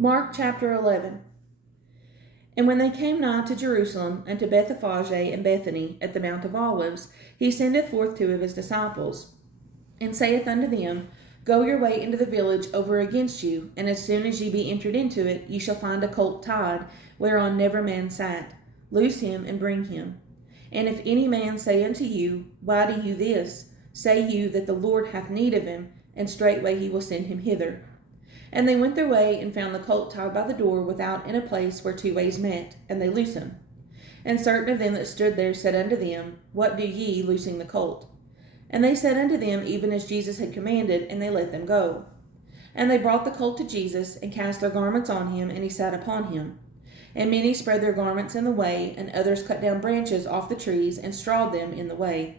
Mark chapter 11. And when they came nigh to Jerusalem, and to Bethphage and Bethany at the Mount of Olives, he sendeth forth two of his disciples, and saith unto them, Go your way into the village over against you, and as soon as ye be entered into it, ye shall find a colt tied, whereon never man sat. Loose him, and bring him. And if any man say unto you, Why do you this? Say you that the Lord hath need of him, and straightway he will send him hither. And they went their way, and found the colt tied by the door without in a place where two ways met, and they loosed him. And certain of them that stood there said unto them, What do ye, loosing the colt? And they said unto them even as Jesus had commanded, and they let them go. And they brought the colt to Jesus, and cast their garments on him, and he sat upon him. And many spread their garments in the way, and others cut down branches off the trees, and strawed them in the way.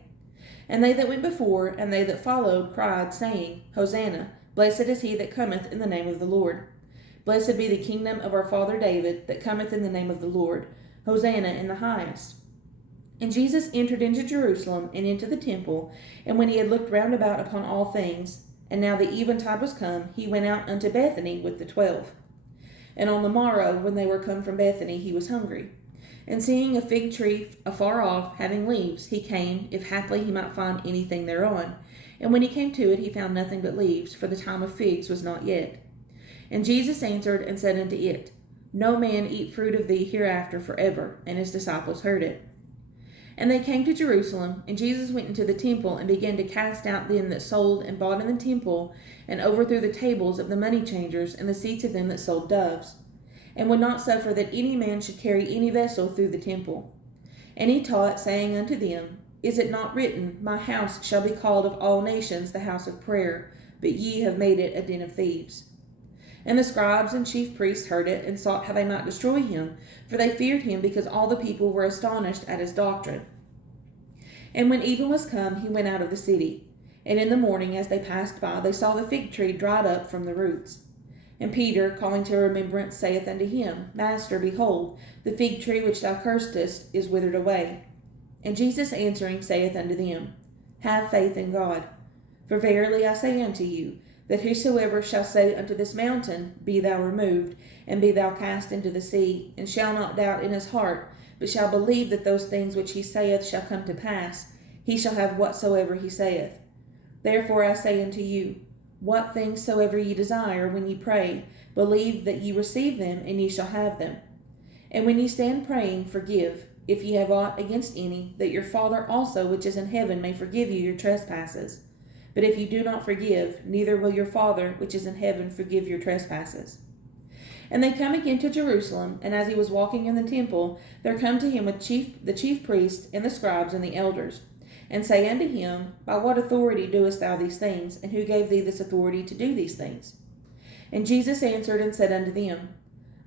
And they that went before, and they that followed, cried, saying, Hosanna! Blessed is he that cometh in the name of the Lord. Blessed be the kingdom of our father David, that cometh in the name of the Lord. Hosanna in the highest. And Jesus entered into Jerusalem, and into the temple, and when he had looked round about upon all things, and now the eventide was come, he went out unto Bethany with the 12. And on the morrow, when they were come from Bethany, he was hungry. And seeing a fig tree afar off, having leaves, he came, if haply he might find anything thereon. And when he came to it, he found nothing but leaves, for the time of figs was not yet. And Jesus answered and said unto it, No man eat fruit of thee hereafter forever. And his disciples heard it. And they came to Jerusalem, and Jesus went into the temple, and began to cast out them that sold and bought in the temple, and overthrew the tables of the money changers, and the seats of them that sold doves, and would not suffer that any man should carry any vessel through the temple. And he taught, saying unto them, Is it not written, My house shall be called of all nations the house of prayer, but ye have made it a den of thieves? And the scribes and chief priests heard it, and sought how they might destroy him, for they feared him, because all the people were astonished at his doctrine. And when even was come, he went out of the city. And in the morning, as they passed by, they saw the fig tree dried up from the roots. And Peter, calling to remembrance, saith unto him, Master, behold, the fig tree which thou cursedst is withered away. And Jesus answering saith unto them, Have faith in God. For verily I say unto you, that whosoever shall say unto this mountain, Be thou removed, and be thou cast into the sea, and shall not doubt in his heart, but shall believe that those things which he saith shall come to pass, he shall have whatsoever he saith. Therefore I say unto you, what things soever ye desire when ye pray, believe that ye receive them, and ye shall have them. And when ye stand praying, forgive, if ye have aught against any, that your Father also which is in heaven may forgive you your trespasses. But if ye do not forgive, neither will your Father which is in heaven forgive your trespasses. And they come again to Jerusalem, and as he was walking in the temple, there come to him the chief priests, and the scribes, and the elders, and say unto him, By what authority doest thou these things, and who gave thee this authority to do these things? And Jesus answered and said unto them,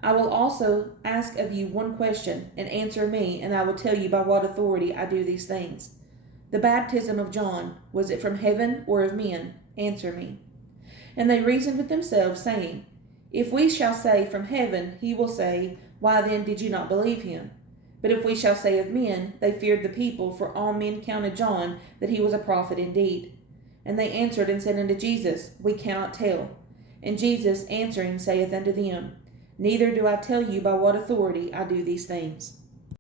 I will also ask of you one question, and answer me, and I will tell you by what authority I do these things. The baptism of John, was it from heaven or of men? Answer me. And they reasoned with themselves, saying, If we shall say from heaven, he will say, Why then did you not believe him? But if we shall say of men, they feared the people, for all men counted John that he was a prophet indeed. And they answered and said unto Jesus, We cannot tell. And Jesus answering saith unto them, Neither do I tell you by what authority I do these things.